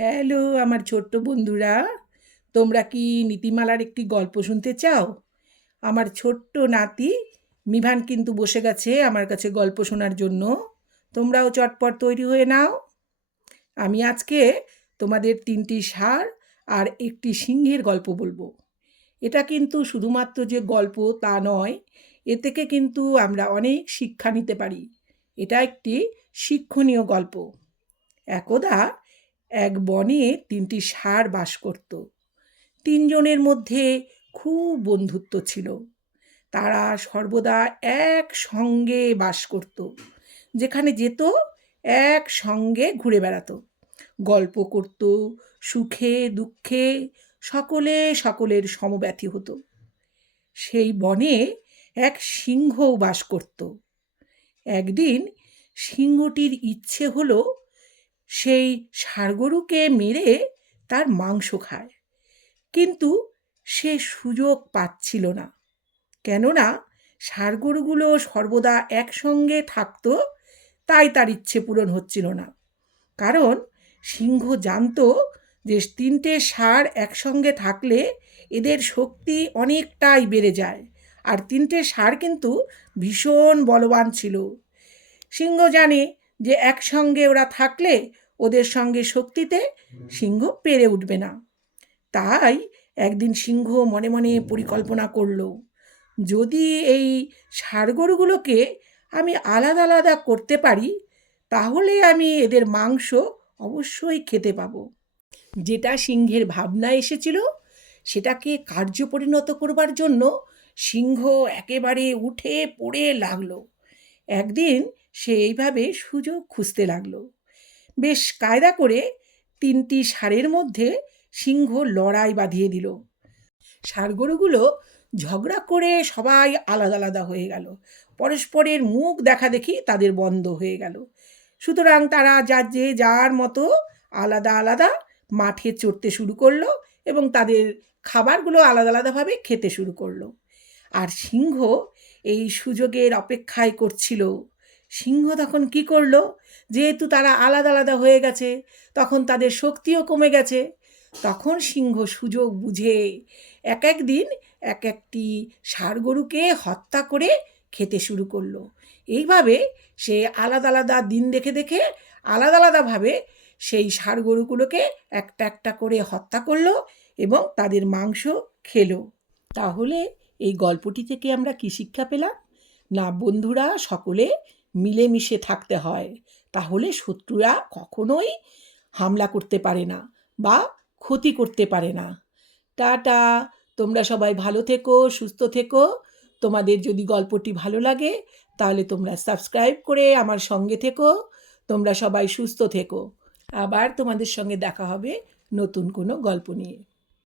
Hello, আমার ছোট্ট বন্ধুরা। তোমরা কি নীতিমালার একটি গল্প শুনতে চাও? আমার ছোট্ট নাতি মিভান কিন্তু বসে গেছে আমার কাছে গল্প শোনার জন্য। তোমরাও চটপট তৈরি হয়ে নাও। আমি আজকে তোমাদের তিনটি ষাঁড় আর একটি সিংহের গল্প বলব। এটা কিন্তু শুধুমাত্র যে গল্প তা নয়, এ থেকে কিন্তু আমরা অনেক শিক্ষা নিতে পারি। এটা একটি শিক্ষণীয় গল্প। একদা এক বনে তিনটি ষাঁড় বাস করত। তিনজনের মধ্যে খুব বন্ধুত্ব ছিল। তারা সর্বদা এক সঙ্গে বাস করত। যেখানে যেত এক সঙ্গে ঘুরে বেড়াতো। গল্প করত, সুখে, দুঃখে, সকলে সকলের সমব্যথী হতো। সেই বনে এক সিংহও বাস করত। একদিন সিংহটির ইচ্ছে হলো সেই ষাড়গরুকে মেরে তার মাংস খায়। কিন্তু সে সুযোগ পাচ্ছিল না। কেননা ষাড়গরুগুলো সর্বদা একসঙ্গে থাকত, তাই তার ইচ্ছে পূরণ হচ্ছিল না। কারণ সিংহ জানতো যে তিনটে ষাঁড় একসঙ্গে থাকলে এদের শক্তি অনেকটাই বেড়ে যায়, আর তিনটে ষাঁড় কিন্তু ভীষণ বলবান ছিল। সিংহ জানে যে একসঙ্গে ওরা থাকলে ওদের সঙ্গে শক্তিতে সিংহ পেরে উঠবে না। তাই একদিন সিংহ মনে মনে পরিকল্পনা করল যদি এই ষাড়গরুগুলোকে আমি আলাদা আলাদা করতে পারি তাহলে আমি এদের মাংস অবশ্যই খেতে পাব। যেটা সিংহের ভাবনা এসেছিল সেটাকে কার্য পরিণত করবার জন্য সিংহ একেবারে উঠে পড়ে লাগল। একদিন সে এইভাবে সুযোগ খুঁজতে লাগল। বেশ কায়দা করে তিনটি ষাঁড়ের মধ্যে সিংহ লড়াই বাঁধিয়ে দিল। ষাঁড়গরুগুলো ঝগড়া করে সবাই আলাদা আলাদা হয়ে গেল। পরস্পরের মুখ দেখা দেখি তাদের বন্ধ হয়ে গেল। সুতরাং তারা যা যে যার মতো আলাদা আলাদা মাঠে চড়তে শুরু করল এবং তাদের খাবারগুলো আলাদা আলাদাভাবে খেতে শুরু করল। আর সিংহ এই সুযোগের অপেক্ষায় করছিল। সিংহ তখন কি করল? যেহেতু তারা আলাদা আলাদা হয়ে গেছে, তখন তাদের শক্তিও কমে গেছে। তখন সিংহ সুযোগ বুঝে এক এক দিন এক একটি গরুকে হত্যা করে খেতে শুরু করল। এইভাবে সে আলাদা আলাদা দিন দেখে দেখে আলাদা আলাদাভাবে সেই গরুগুলোকে একটা একটা করে হত্যা করল এবং তাদের মাংস খেলো। তাহলে এই গল্পটি থেকে আমরা কী শিক্ষা পেলাম? না, বন্ধুরা, সকলে মিলেমিশে থাকতে হয়। তাহলে শত্রুরা কখনোই হামলা করতে পারে না বা ক্ষতি করতে পারে না। টাটা। তোমরা সবাই ভালো থেকো, সুস্থ থেকো। তোমাদের যদি গল্পটি ভালো লাগে, তাহলে তোমরা সাবস্ক্রাইব করে আমার সঙ্গে থেকো। তোমরা সবাই সুস্থ থেকো। আবার তোমাদের সঙ্গে দেখা হবে নতুন কোনো গল্প নিয়ে।